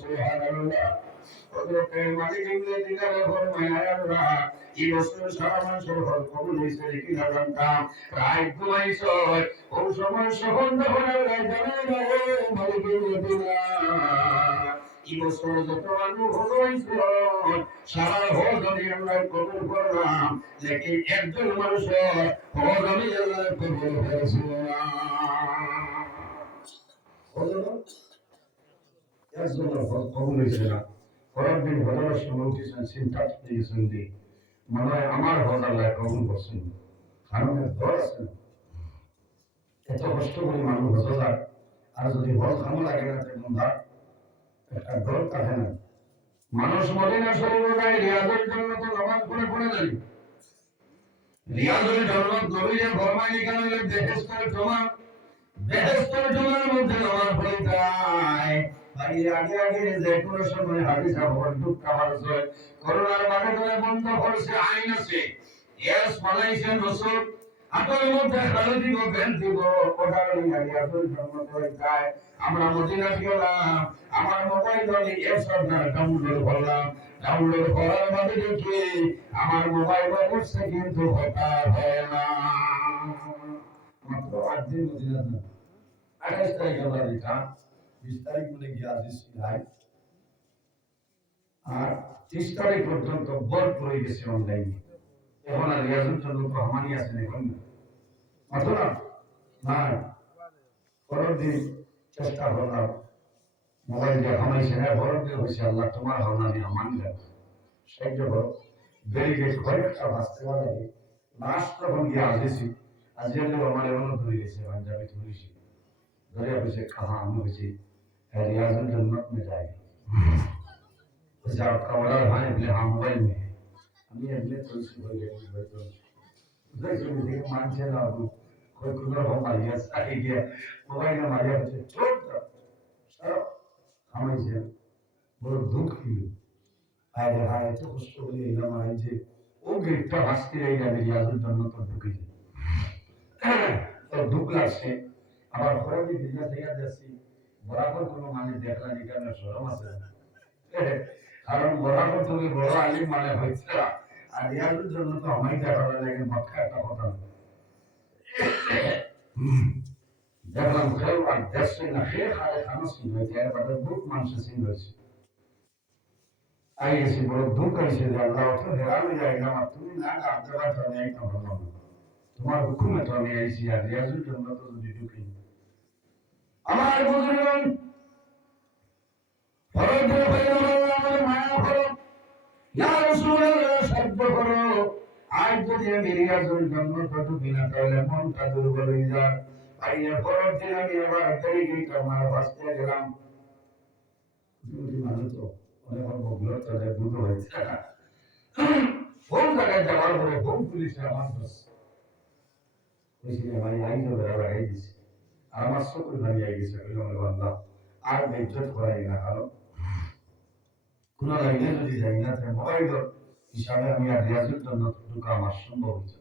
সুবহানাল্লাহ। হযরতের মালিক ইবনে দিনার ফরমায় আল্লাহ এই বছর সারা মাসের হজ কবুল হইছে কি না জানতাম রাত ঘুমাইছ ও সময় সহন যখন আল্লাহ জানাই রে মালিক ইবনে দিনার এই বছর যত মানুষ হজ হইছে সারা হজ আমি আল্লাহ কবুল করলাম লেকিন একজন মানুষের হজ আমি আল্লাহ কবুল হয়েছে না। একজনের হজ কবুল হয়েছে না। পরের দিন হজের সময় উঠেছেন চিন্তা দিয়েছেন যে মনে হয় আমার হজ আল্লাহ কবুল করছেন, কারণ দর আছে এত কষ্ট করে মানুষ হজ যায় আর যদি হজ খামো লাগে না তেমন একটা দর থাকে না। মানুষ মদিনা শরীফে যায় রিয়াজের জন্য তো নামাজ পড়ে যায়। রিয়াজের জন্য নবীর ফরমাইনি কেন বেহেশতের জমার মধ্যে নামাজ পড়ে যায়। ভাই আগে আগে যে কোনো সময় হাদিস আবহাওয়ার দুঃখ খাবার হয় করোনার বারে ধরে বন্ধ করছে আইন আছে এস মালাইছে নসব আতর মধ্যে খালি দিব বেন দিব ওটার রিয়াজের জন্য করে যায়। আমরা মদিনা গেলাম, আমার মোবাইলে এস আপনার ডাউনলোড করলাম, ডাউনলোড করার বাদে দেখি আমার মোবাইলে উঠছে কিন্তু কথা হয় না। মাত্র 8 দিন মদিনা না 28 তারিখ আমরা দিতাম 20 তারিখ মনে গিয়ে আসছি ভাই আর 30 তারিখ পর্যন্ত বল পড়ে গেছে অনলাইনে। এখন আর রিয়াজুল জন্য তো আমারই আছেন এখন মাত্র না পরের দিন চেষ্টা করলাম মোবাইল দিয়ে হামাইছে না বরফ দিয়ে হয়েছে আল্লাহ তোমার ভাবনা আমি মানলাম সেই জন্য ব্যারিকেড কয়েকটা বাঁচতে পারে লাস্ট তখন গিয়ে আসেছি আজকে আমার এমন ধরে গেছে পাঞ্জাবি ধরেছি ধরে হয়েছে খাওয়া আমি হয়েছি रियाजुल जन्नत में जाएगी जब आपका ऑर्डर आए बोले हाँ मोबाइल में हमें अगले थोड़ी सी हो गई तो उधर से मुझे मान से ना हो कोई कुछ हो मारिया सारी गया मोबाइल में मारिया बच्चे छोड़ दो सर हमें से बड़ा दुख की आए हाय तो उसको बोले इलाम आए जे वो गिरता हंसती रही ना रियाजुल जन्नत तो दुखी तो दुख লাগছে আবার খরচ দিনা থেকে যাচ্ছি বরাবর কোনো মানে দেখলা নিকানের শরম আছে কারণ বরাবর তুমি বড় আলিম মানে হয়েছে আর রিয়াজুর জন্য তো আমায় দেখা লাগে মক্কা একটা কথা দেখলাম কেউ আর দেশে না শেখ আরে খানো সিন হয়েছে এবারে বহুত মানুষ সিন হয়েছে আই গেছি বড় দুঃখ হয়েছে যে আল্লাহ তো হেরানো যায় না তুমি না আপনারা তো আমি একটা ভালো তোমার হুকুমে তো আমি আইসি আর রিয়াজুর জন্য তো যদি ঢুকি আমার বুঝলেন ফরজ হয়ে আমার মায়া করো ইয়া রাসূলুল্লাহ শব্দ করো আজ যদি আমি রিয়াজুল জন্নত ঢুকি না তাহলে মনটা দুর্বল হয়ে যায়। আইয়া ফরজ দিন আমি আবার তৈরি আমার বাঁচতে গেলাম যদি মানুষ তো অনেক বগল তাদের বুঝ হয়েছে কোন জায়গায় যাওয়ার পরে কোন পুলিশে আমার বাস কইছি ভাই আইন লাগাই দিছে আমার সকল ভাঙিয়া গেছে আল্লাহ আর বেজ্জত করাই না কারণ কোন লাইনে যদি যাই না মোবাইল হিসাবে আমি আর রিয়াজুল জন্য ঢুকা আমার সম্ভব হয়েছে।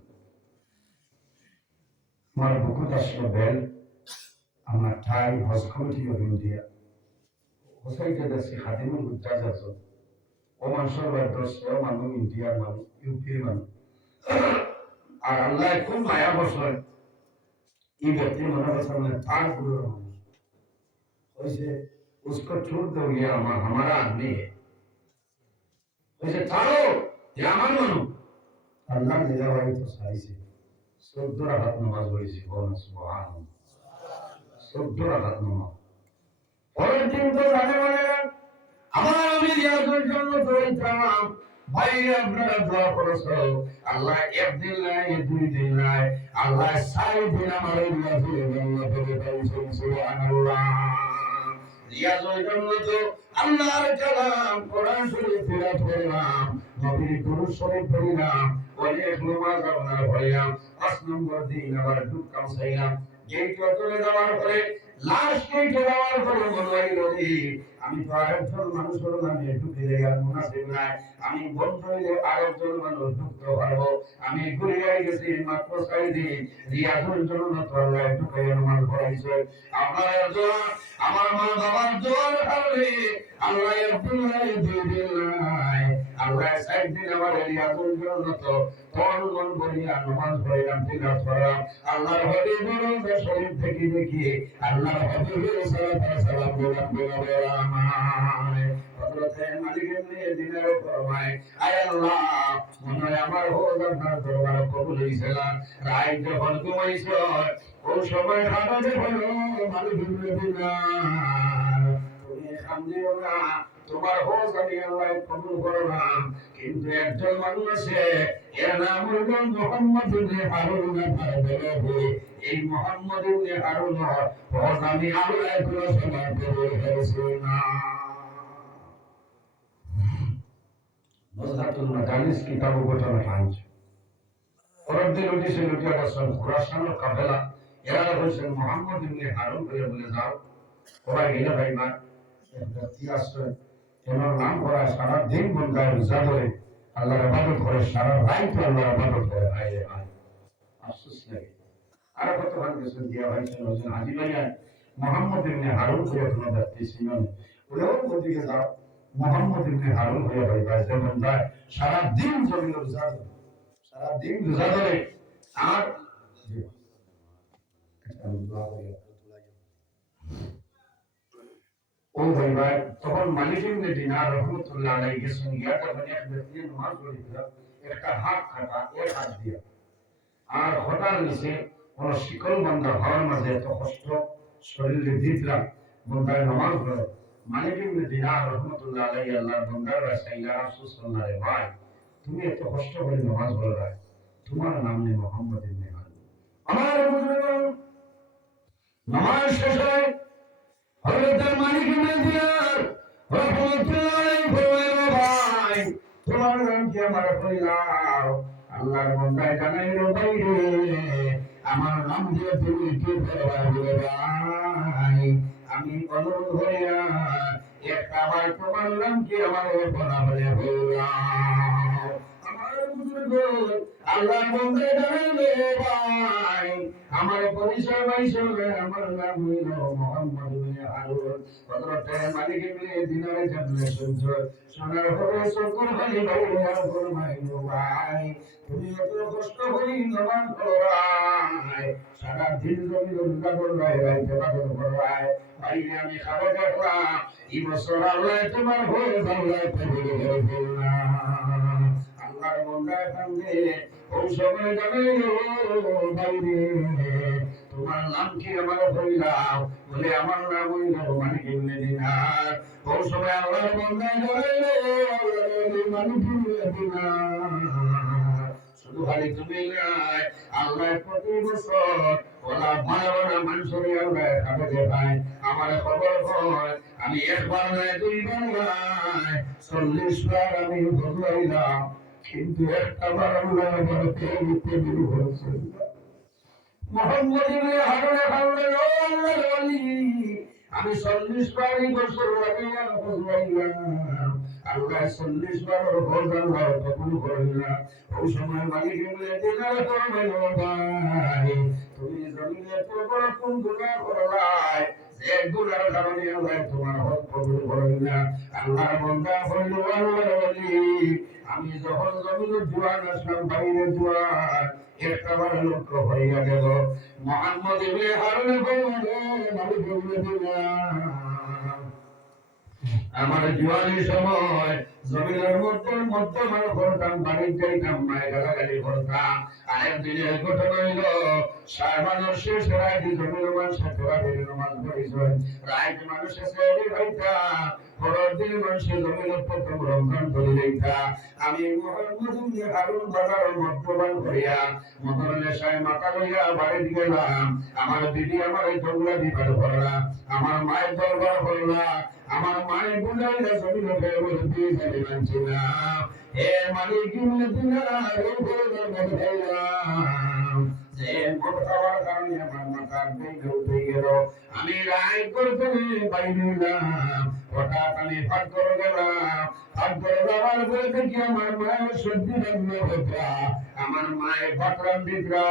আমার বুকুত আসলো বেল আমার ঠাই হজ কমিটি অফ ইন্ডিয়া হোসাইতে দেশে খাদিমুল উদ্দাজ আছে ও মানুষের দর্শক মানুষ ইন্ডিয়ার মানুষ ইউপির মানুষ আর আল্লাহ খুব মায়া বসে ये व्यक्ति मना सामने थार गुरु वैसे उसको छोड़ दो ये हमारा आदमी है वैसे थारो ये हमारा मानो अल्लाह मेरा भाई तो सारी से सब रात नमाज पढ़ी सी बोलना सुभान सब रात नमाज और दिन तो जाने वाले हमारा भी रियाजुल जन्नत পড়েছিলাম ভাই আপনারা দোয়া করেছো আল্লাহ একদিন নাই দুই দিন নাই আল্লাহ 6 দিন আমার রিয়াজুল জন্নতে পৌঁছে সুবহানাল্লাহ। রিয়াজুল জন্নত আল্লাহর কালাম কোরআন শরীফ তেলাওয়াত করলাম নবীর দুরূদ শরীফ পড়লাম অনেক নামাজ আমরা পড়লাম 5 নম্বর দিন আবার দুঃখ কামসাইলাম যেই চলে যাওয়ার পরে লাশ কেটে দেওয়ার পরে বলল আমি তো আরেকজন মানুষের নামে ঢুকে গেলাম মুনাফিক নাই, আমি বন্ধ হইলে আরেকজন মানুষ ঢুকতে পারবো। আমি ঘুরে গেছি মাত্র 6 দিন, রিয়াজুল জন্য তো আল্লাহ ঢুকে আমার করাইছে। আমার মা বাবার দোয়ার কারণে আল্লাহ একদিন নাই 2 দিন নাই, আল্লাহ 6 দিন আমার রিয়াজুল জন্য তো তন মন করিয়া নামাজ পড়লাম, তিলাওয়াত করলাম। আল্লাহর হাবিবের রওজা শরীফ থেকে দেখি আল্লাহর হাবিবের সালাম বললাম আমায় হযরত মালিক ইবনে দিনার ফরমায়, আয় আল্লাহ মনে হয় আমার হজ আপনার দরবারে কবুল হইছে না। রাত যখন ঘুমাইছ ওই সময় হাঁটাতে হলো মালিক ইবনে দিনার, তুমি খামদিও না, তোমার হজ আমি আল্লাহ কবুল করলাম। কিন্তু একজন মানুষ আছে, এর নাম হলো মুহাম্মদ ইবনে হারুন আল-ফারদাবি। এই মুহাম্মদ ইবনে হারুন হজ আমি আল্লাহ কবুল করেছি না। নজরাতুল মাজালিস কিতাব ঘটনা পাঁচ পরদিন উঠেছে লুটিয়া বসন খুরাসানের কাফেলা, এরা হচ্ছেন মুহাম্মদ ইবনে হারুন বলে যাও। ওরা গেলে ভাই মা ব্যক্তি আসছেন, এনার নাম করা সারা দিন বন্ধায় রোজা ধরে আল্লাহর ইবাদত করে, সারা রাত আল্লাহর ইবাদত করে। আয় আয় আফসোস লাগে। আর কত ভাগ গেছেন দিয়া ভাই ছিল হোসেন হাজি ভাইয়া মুহাম্মদ ইবনে হারুন করে কোনো ব্যক্তি ছিল না। ওরাও ওদিকে যাও মুহাম্মদ ইবনে হারুন হয়ে ভাই ভাই যেমন যায় সারা দিন জমি রোজা ধরে, সারা দিন রোজা ধরে। আর ও ভাই ভাই তখন মালিক ইবনে দিনার রাহমাতুল্লাহ আলাইহি গেছেন, গিয়া তখন এক ব্যক্তি নামাজ পড়িছিল, একটা হাত কাটা এক হাত দিয়া, আর হঠাৎ নিচে কোন শিকল বান্ধা হওয়ার মাঝে এত কষ্ট শরীরে দিতলাম বন্ধায় নামাজ পড়ে। মালিক ইবনে দিনার রাহমাতুল্লাহ আলাইহি আল্লাহর বান্দার রাসাইলা আফসোস করলেন, রে ভাই তুমি এত কষ্ট করে নামাজ পড়ো, তোমার নাম নেই মুহাম্মদ ইবনে হারুন। আমার বুজুর্গ নামাজ শেষ হয় হযরত মালিক ইবনে দিনার রাহমাতুল্লাহ আলাইহি বললেন, ভাই তোমার নাম কি আমার কইলাও? আল্লাহর বান্দা জানাইল, ভাই রে আমার নাম দিয়ে তুমি কি করবা? বলে ভাই আমি অনুরোধ হইয়া একটা বার তোমার নাম কি আমার বলা বলে বললাম। আমার বুজুর্গ আল্লাহর বান্দা জানাইল, ভাই আমার পরিচয় পাইছো, আমার নাম হইল মুহাম্মদ ইবনে হারুন। হযরত মালিক ইবনে দিনার জানলে শুনছ শোনার পরে চকুর পানি বাইরে আর ফরমাইল, ভাই তুমি এত কষ্ট করি নামাজ পড়াই, সারা দিন জমি রোজা করলাই, রাইতে ইবাদত করলাই, ভাই আমি খাবার দেখলাম এই বছর আল্লাহ তোমার হয়ে আল্লাহ কবুল করে ফেললাম। আল্লাহর বান্দা কান্দে ওই সময় জানাইল, ভাই রে তোমার নাম কি আমার হইলাম? বলে আমার নাম হইল মালিক ইবনে দিনার। ওই সময় আল্লাহর বান্দা জানাইল, মালিক ইবনে দিনার শুধু খালি তুমি নাই, আল্লাহ প্রতি বছর ওরা ভালো ভালো মানুষের আল্লাহ খাবে দেখায়। আমার খবর হয় আমি একবার নয় দুইবার নয় 40 বার আমি বদলাইলাম, কিন্তু একটা বার আল্লাহ আমার কবুল করেছেন। মুহাম্মদ ইবনে হারুন বললেন, ও আল্লাহর ওলি আমি 40 বার বছর লাগিয়া বদলাইলাম, আল্লাহ 40 বার হজ আল্লাহ কবুল করলেন। ওই সময় মালিক ইবনে দিনার ফরমাইল, ভাই তুমি জমিনে তো বড় কোন গুনাহ করলাই, যে গুনার কারণে আল্লাহ তোমার হজ কবুল করলেন না। আল্লাহর বান্দা হইল আল্লাহর ওলি, আমি যখন জমিনে জোয়ান আসলাম, বাইরে জোয়ান একটা বার লক্ষ্য হইয়া গেল মুহাম্মদ ইবনে হারুন মালিক ইবনে দিনার আমার জোয়ানের সময় জমিনের মধ্যে মধ্যমান করতাম, বাড়ির যাইতাম, মায়ের গালাগালি করতাম। আরেক দিনের ঘটনা হইল মানুষ শেষ রাইতে জমির মানুষের তোরা বেরি নামাজ পড়িয়েছেন, রাইতে মানুষের সেরি ভাইতাম, পরের দিন মানুষের জমিনের প্রথম রমজান করে দিতাম। আমি মুহাম্মদ ইবনে হারুন বাজার মধ্যমান করিয়া মদনের সাহেব মাথা লইয়া বাড়িতে গেলাম। আমার দিদি আমার এই দৌলা দিবার করলাম, আমার মায়ের দরবার করলাম, আমার মায়ের বুঝাইলা জমিন বলতে যাবে মানছি না। হে মালিক ইবনে দিনার এই ঘরের মধ্যে যে মদ খাওয়ার কারণে আমার মাথা ভেঙে উঠে গেল। আমি রাইড করতে পাইলাম, হঠাৎ আমি ফাঁক করে গেলাম। ফাঁক করে যাওয়ার পরে দেখি আমার মায়ের সবজি রান্না হতা, আমার মায়ের ভাতরান দিকরা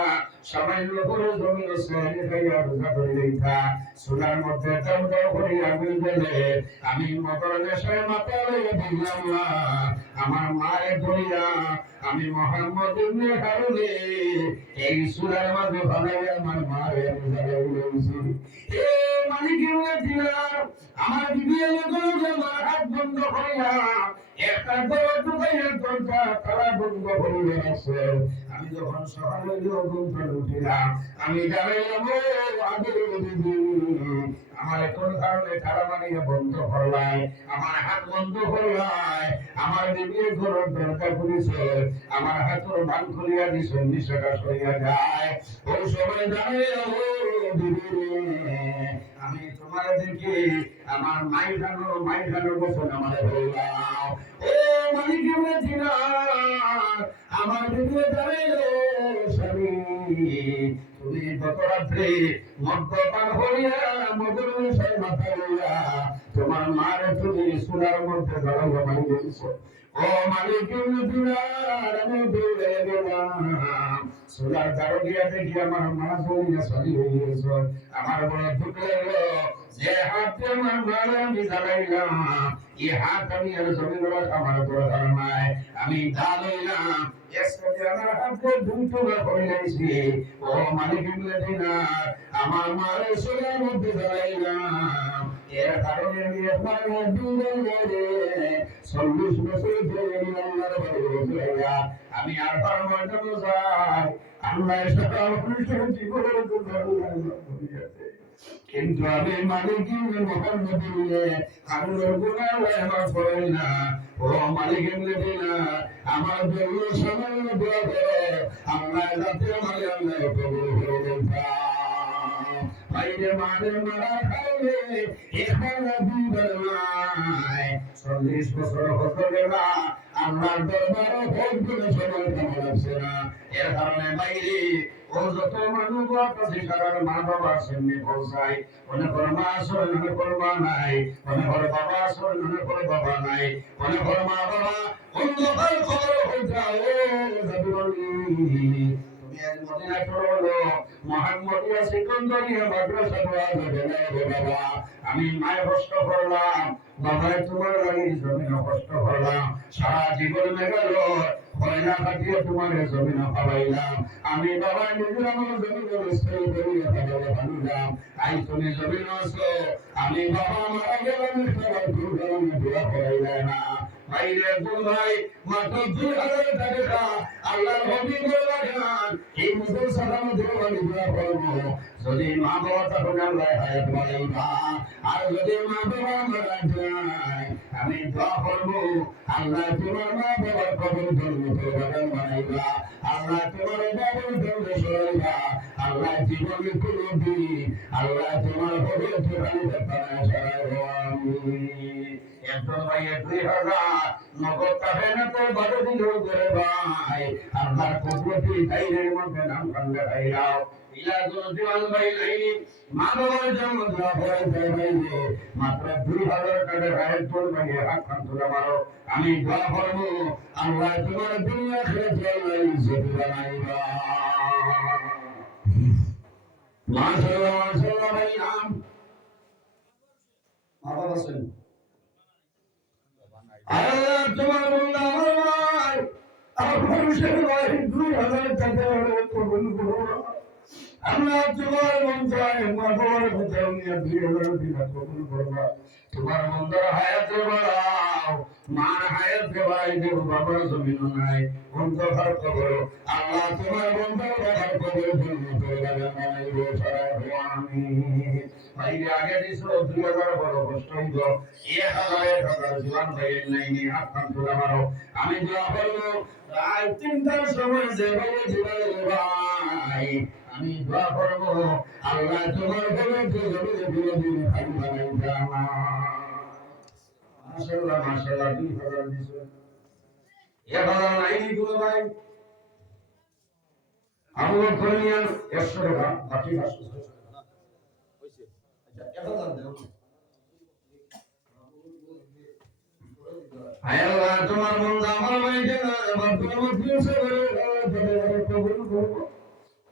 সামান্য করে জমি শ্রেণী খাইয়া রোজা করে দিতা। চুলার মধ্যে দাও দাও করে আমি গেলে আমি মদর নেশায় মাথা লইয়া দিলাম না। আমার মায়ের ধরিয়া আমি মোহাম্মদ ইবনে হারুনে এই চুলার মাঝে বানাইয়া আমার মায়ের রোজা লইছি। এ মালিকের দিলাম আমার বিবি আমার হাত বন্ধ করিয়া একটা দরজা ঢুকাইয়া দরজা তালা বন্ধ করিয়া আছে। আমি যখন সকালে ঘুম উঠিলাম আমি জানাইলাম আগের বিবি আমার কোন কারণে তালা মারিয়া বন্ধ করলাই, আমার হাত বন্ধ করলাই, আমার বিবির ঘর দরজা খুলেছে, আমার হাতের বান খুলিয়া দিছে, নিশাটা সরিয়া যায়। ওই সময় জানাইলাম বিবি আমি তোমার দেখি আমার মাইখানো বছর আমার হইলাম। ও মালিকের দিনার আমার বিবির জানাইলো স্বামী তুমি গত রাত্রে মদ্যপান হইয়া মদের নেশায় মাথা লইয়া তোমার মার তুমি চুলার মধ্যে জ্বালাইয়া মাইরে দিছো। ও মালিকের দিনার আমি দৌড়ে গেলাম, চুলার দ্বারা গিয়া দেখি আমার মা জ্বলিয়া চলি হইয়াছ। আমার বড় দুঃখ লাগলো যে হাতে আমার মারে আমি জ্বালাইলাম, এই হাত আমি আর জমি রাখা আমার দরকার নাই। আমি দা লইলাম আমার হাতে দুটো করে লাইছি। ও মালিকের দিনার আমার মারে চুলার মধ্যে জ্বালাইলাম, এর কারণে আমি আপনার দূরে 40 বছর ধরে আল্লাহর বাড়ি আমি আর পারবার জন্য যাই। আল্লাহ সকাল অনুষ্ঠান জীবনের কিন্তু আমি মালিকের মোহাম্মদুল্লাহ আল্লাহর গুনাহ আমার করি না। ও মালিকের দিনা আমার জন্য সামান্য দোয়া করো, আল্লাহ যাতে আমার আল্লাহ কবুল করে দেন। বাইরে মারে মারা খাইলে এখানে দিবেন নাই। 40 বছর হতে গেল আল্লাহর দরবারে ভোগ দিলে সময় কেমন লাগছে না। এর কারণে বাইরে ও যত মানুষ আছে সারার মা বাবা সামনে পৌঁছায়, অনেক মা আসলে অনেক মা নাই, অনেক বাবা আসলে অনেক বাবা নাই, অনেক মা বাবা অন্ধকার খবর হইতে তুমি আজ মদিনায় পড়লো মোহাম্মদিয়া সেকেন্ডারিয়া মাদ্রাসা বাবা আমি মায়ের কষ্ট করলাম, বাবাই তোমার লাগি জমিন কষ্ট করলাম, সারা জীবন গেল কয়না কাটিয়ে তোমার জমিন পালাইলাম। আমি বাবা নিজের আমার জমিন স্থির করিয়া ভাঙলাম। আই তুমি জমিন আছো, আমি বাবা মারা গেলাম সবাই দূর করাইলে না। বাইরে ভাই মাত্র 2000 টাকা আল্লাহর হাবিবের লাগান এই মুসল সালাম দেওয়ানি দোয়া করব। যদি মা বাবা তখন আল্লাহ হায়াত বাড়াইবা, আর যদি মা বাবা মারা যায় আমি দোয়া করব আল্লাহ তোমার মা বাবার কবর জন্মতে বানাইবা, আল্লাহ তোমার বাবার জন্ম সরাইবা, আল্লাহ জীবনে কোনো দিন আল্লাহ তোমার কবর ঠিকানা দেখানা সরাইবা। একজন ভাইয়ের 2000 নগদ টাকা না তো বারো দিন করে ভাই আল্লাহর কুদরতি গাইরের মধ্যে নাম কান্দা খাইলাও ইলাজুল দিওয়ান ভাই লাইনি মা বাবার জন্য দোয়া করে ভাই মাত্র 2000 টাকা রায়ের তোর ভাই হাত কান তুলে মারো। আমি দোয়া করব আল্লাহ তোমার দুনিয়া খেয়ে চলাই যেতে বানাইবা। মাশাআল্লাহ মাশাআল্লাহ ভাই নাম মা বাবা শুন আল্লাহ তোমার বন্ধা আমার ভাই মানুষের ভাই 2000 টাকা কবুল করো। আল্লাহ তোমার বন্ধায় মা বাবার কথা নিয়ে 2000 টাকা কবুল করবা। তোমার বন্ধার হায়াতে বাড়াও, মার হায়াতে বাড়াই দেব, বাবার জমিন নাই অন্ধকার কবর। আল্লাহ তোমার বন্ধার বাবার কবর জন্য করে বানাইব সারা আমিন। ভাইরে আগে দিছো 2000 বড় কষ্ট হইল 1000 জীবন ভাইয়ের লাইনে হাত কান তুলে মারো। আমি দোয়া করবো রাত 3টার সময় যে ভাই জীবন ভাই আমি দোয়া করবো আল্লাহ তোমার ঘরে জমিনে বিরোধী ভাই বানাইবা। মাশাআল্লাহ মাশাআল্লাহ 2000 দিছো 1000 লাইনি গুলো ভাই আবু বকর নিয়ে 100 টাকা বাকি 500 টাকা হইছে। আচ্ছা 1000 দেও। হায় আল্লাহ তোমার বান্দা আমার মাইকে না আমার তোমার দিয়েছে বলে কবুল করো।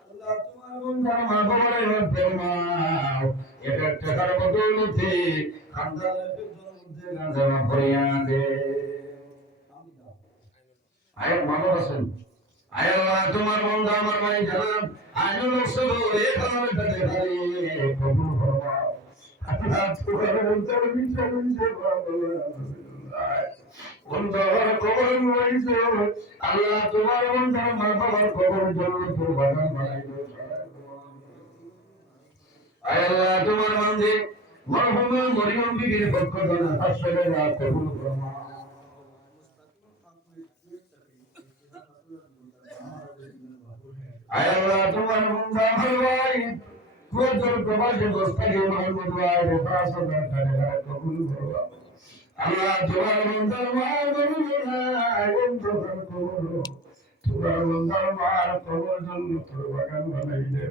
আল্লাহ তোমার বান্দা মা বাবারে ফরমাও এটা টাকার বদৌলতে খানদানের মধ্যে না জমা করিয়া দে। আয় মানব আছেন। আয় আল্লাহ তোমার বান্দা আমার মাইকে না আইনুল সবর এই কারণে দেখালি কবুল করো। আল্লাহ তোমার বান্দা মিছে মিছে বাবা বন্দার কবর হইছে আল্লাহ তোমার বন্দার মা বাবার কবর জন্য তোর বাগান বানাই দাও। আয় আল্লাহ তোমার বান্দে মরহুমা মরিয়ম বিবির পক্ষ থেকে হাসরে না কবুল ফরমা। আয় আল্লাহ তোমার বান্দা ভাই কোদর প্রবাসী গোস্তাকে মোহাম্মদ ভাই রেফাসত করে কবুল ফরমা। আল্লাহ তোমার বান্দার মার কবর করো তোমার বান্দার মার কবর জন্য তোর বাগান বানাই দে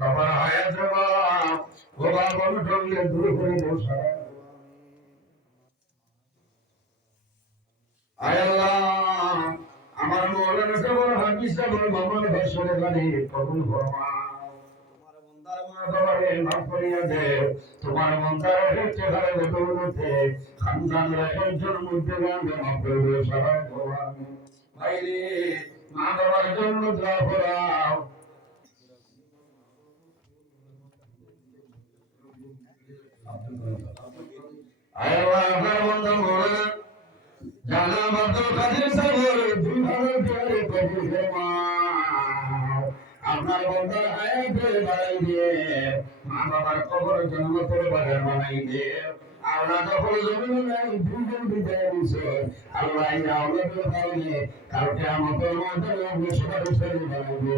বাবা হায়াত বাবা বাবা বন্ধুকে দূর করে দাও সারা। আয় আল্লাহ আমার মৌলানা সাহেব হাফিজ সাহেব মামার ভাষণে গানে কবুল ফরমা। তোমার বান্দার মা বাবাকে মাফ করিয়া দে তোমার বান্দার চেহারা বদৌলতে খানদানের একজন মধ্যে গানে মাফ করে দাও সারা ভগবান। ভাইরে মা বাবার জন্য দোয়া করাও। আয় আল্লাহ আমার বান্দা মৌলানা জানাব আব্দুল কাদের সাহেব দুইভাবে পেয়ারে কবুল ফরমাও। আপনার বান্দার হায়াতে বাড়াই দিয়ে মা বাবার কবর জান্নাতের বাগান বানাই দিয়ে আল্লাহ যখন জমিনে নাই দুইজন বিদায় দিছে আল্লাহ এই আওলাদের কারণে কালকে আমাদের মধ্যে সুপারিশ করে বানাই দিয়ে